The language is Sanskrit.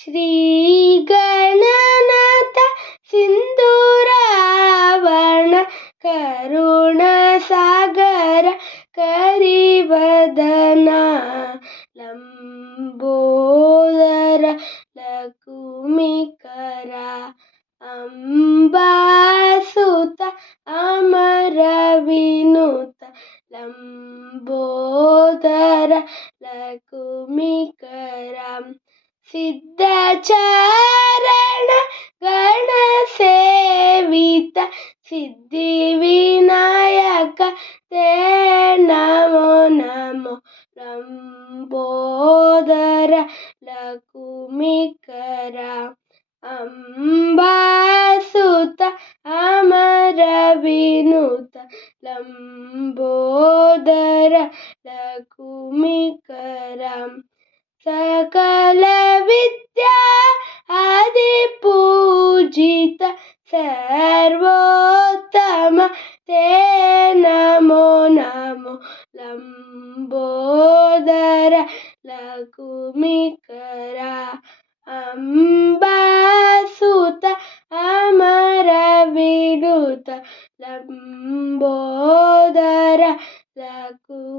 श्रीगणनाथ सिन्दूरावर्ण करुणसागर करिवदना लंबोदर लकुमिकर अंबासुत अमर विनुत लंबोदर लकुमिकर सिद्धचारण गणसेवित सिद्धिविनायक ते नमो नमो लंबोदर लकुमिकर अंबासुत अमर विनुत लंबोदर लकुमिकर सकल विद्या आदि पूजित सर्वोत्तम ते नमो नमो लंबोदर लकुमिकर अंबासुत अमर विनुत लंबोदर लकुमिकर।